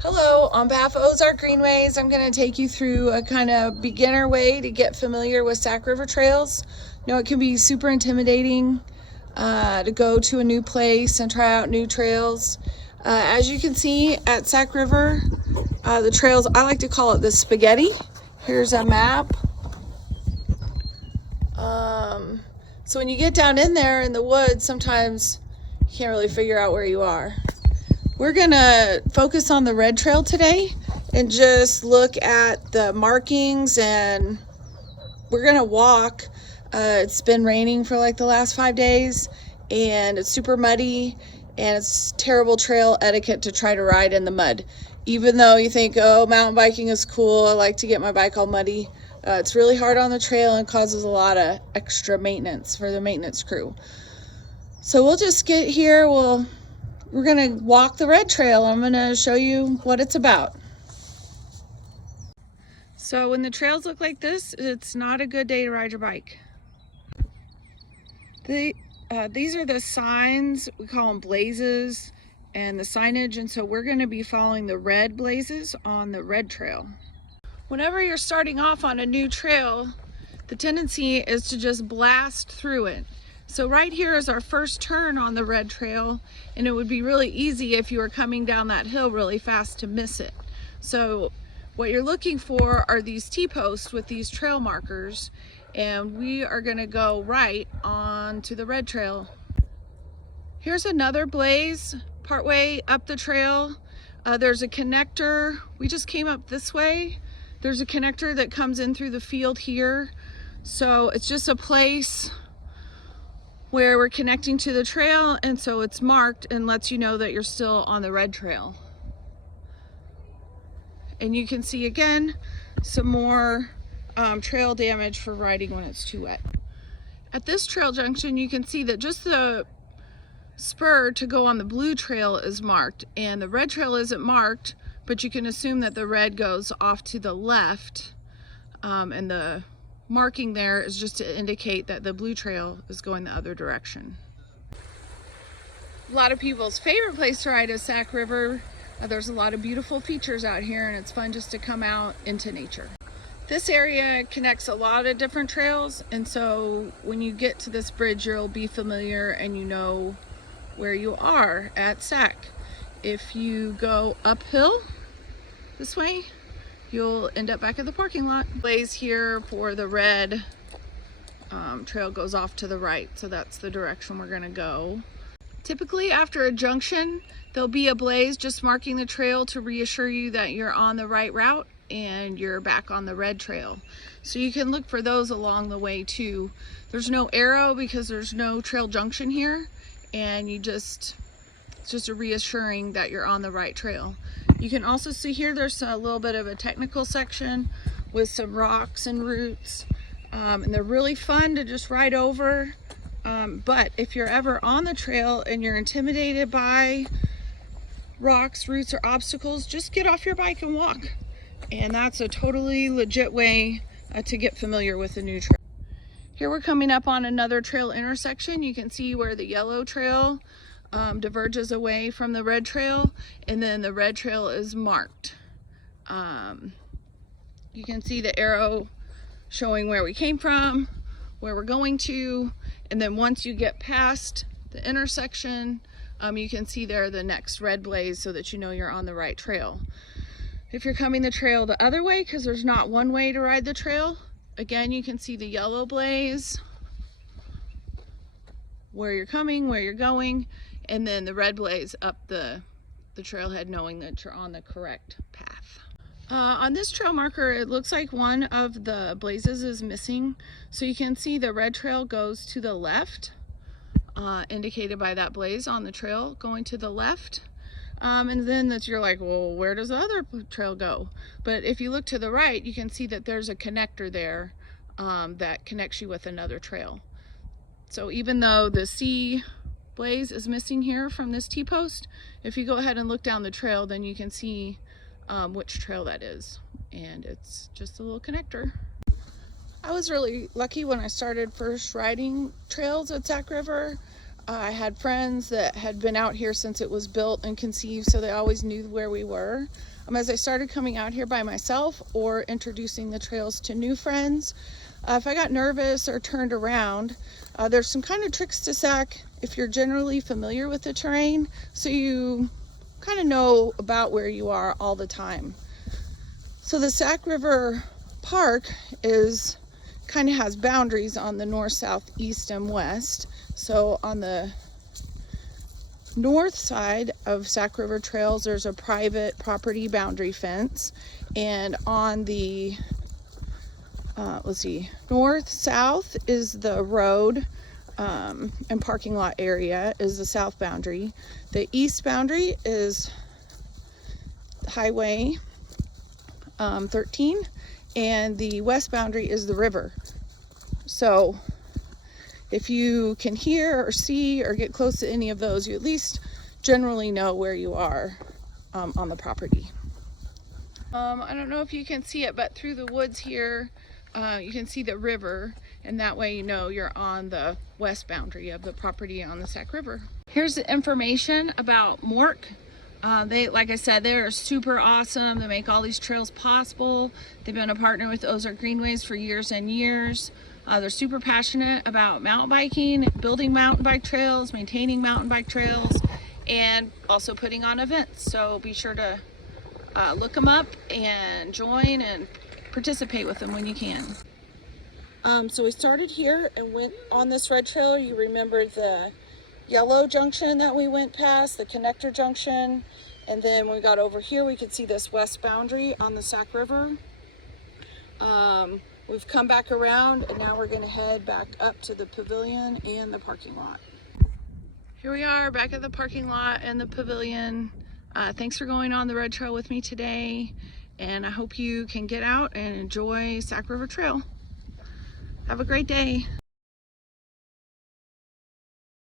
Hello, on behalf of Ozark Greenways, I'm going to take you through a kind of beginner way to get familiar with Sac River trails. You know, it can be super intimidating to go to a new place and try out new trails. As you can see at Sac River, the trails, I like to call it the spaghetti. Here's a map. So when you get down in there in the woods, sometimes you can't really figure out where you are. We're gonna focus on the red trail today and just look at the markings, and we're gonna walk. It's been raining for like the last 5 days and it's super muddy, and it's terrible trail etiquette to try to ride in the mud. Even though you think, oh, mountain biking is cool, I like to get my bike all muddy, it's really hard on the trail and causes a lot of extra maintenance for the maintenance crew. So we'll just get here, we're gonna walk the red trail. I'm gonna show you what it's about. So when the trails look like this, it's not a good day to ride your bike. These are the signs, we call them blazes, and the signage, and so we're gonna be following the red blazes on the red trail. Whenever you're starting off on a new trail, the tendency is to just blast through it. So right here is our first turn on the red trail, and it would be really easy if you were coming down that hill really fast to miss it. So what you're looking for are these T-posts with these trail markers, and we are gonna go right on to the red trail. Here's another blaze partway up the trail. There's a connector. We just came up this way. There's a connector that comes in through the field here. So it's just a place where we're connecting to the trail, and so it's marked and lets you know that you're still on the red trail. And you can see again some more trail damage for riding when it's too wet. At this trail junction, you can see that just the spur to go on the blue trail is marked, and the red trail isn't marked, but you can assume that the red goes off to the left, and the marking there is just to indicate that the blue trail is going the other direction. A lot of people's favorite place to ride is Sac River. There's a lot of beautiful features out here, and it's fun just to come out into nature. This area connects a lot of different trails, and so when you get to this bridge, you'll be familiar and you know where you are at Sac. If you go uphill this way, you'll end up back at the parking lot. Blaze here for the red trail goes off to the right, so that's the direction we're gonna go. Typically after a junction, there'll be a blaze just marking the trail to reassure you that you're on the right route and you're back on the red trail. So you can look for those along the way too. There's no arrow because there's no trail junction here, and it's just a reassuring that you're on the right trail. You can also see here there's a little bit of a technical section with some rocks and roots, and they're really fun to just ride over. But if you're ever on the trail and you're intimidated by rocks, roots, or obstacles, just get off your bike and walk. And that's a totally legit way to get familiar with a new trail. Here we're coming up on another trail intersection. You can see where the yellow trail diverges away from the red trail, and then the red trail is marked. You can see the arrow showing where we came from, where we're going to, and then once you get past the intersection, you can see there the next red blaze so that you know you're on the right trail. If you're coming the trail the other way, because there's not one way to ride the trail, again you can see the yellow blaze where you're coming, where you're going, and then the red blaze up the trailhead, knowing that you're on the correct path. On this trail marker, it looks like one of the blazes is missing. So you can see the red trail goes to the left, indicated by that blaze on the trail going to the left. And then you're like, well, where does the other trail go? But if you look to the right, you can see that there's a connector there that connects you with another trail. So even though the C blaze is missing here from this T-post, if you go ahead and look down the trail, then you can see which trail that is, and it's just a little connector. I was really lucky when I started first riding trails at Sac River. I had friends that had been out here since it was built and conceived, so they always knew where we were. As I started coming out here by myself or introducing the trails to new friends, if I got nervous or turned around, there's some kind of tricks to Sac if you're generally familiar with the terrain, so you kind of know about where you are all the time. So the Sac River Park kind of has boundaries on the north, south, east, and west. So on the north side of Sac River Trails, there's a private property boundary fence, and on the north south is the road and parking lot area is the south boundary. The east boundary is Highway 13, and the west boundary is the river. So if you can hear or see or get close to any of those, you at least generally know where you are on the property. I don't know if you can see it, but through the woods here, you can see the river, and that way you know you're on the west boundary of the property on the Sac River. Here's the information about Mork. Like I said, they're super awesome. They make all these trails possible. They've been a partner with Ozark Greenways for years and years. They're super passionate about mountain biking, building mountain bike trails, maintaining mountain bike trails, and also putting on events. So be sure to look them up and join and participate with them when you can. So we started here and went on this red trail. You remember the yellow junction that we went past, the connector junction, and then when we got over here we could see this west boundary on the Sac River. We've come back around, and now we're going to head back up to the pavilion and the parking lot. Here we are back at the parking lot and the pavilion. Thanks for going on the red trail with me today, and I hope you can get out and enjoy Sac River Trail. Have a great day.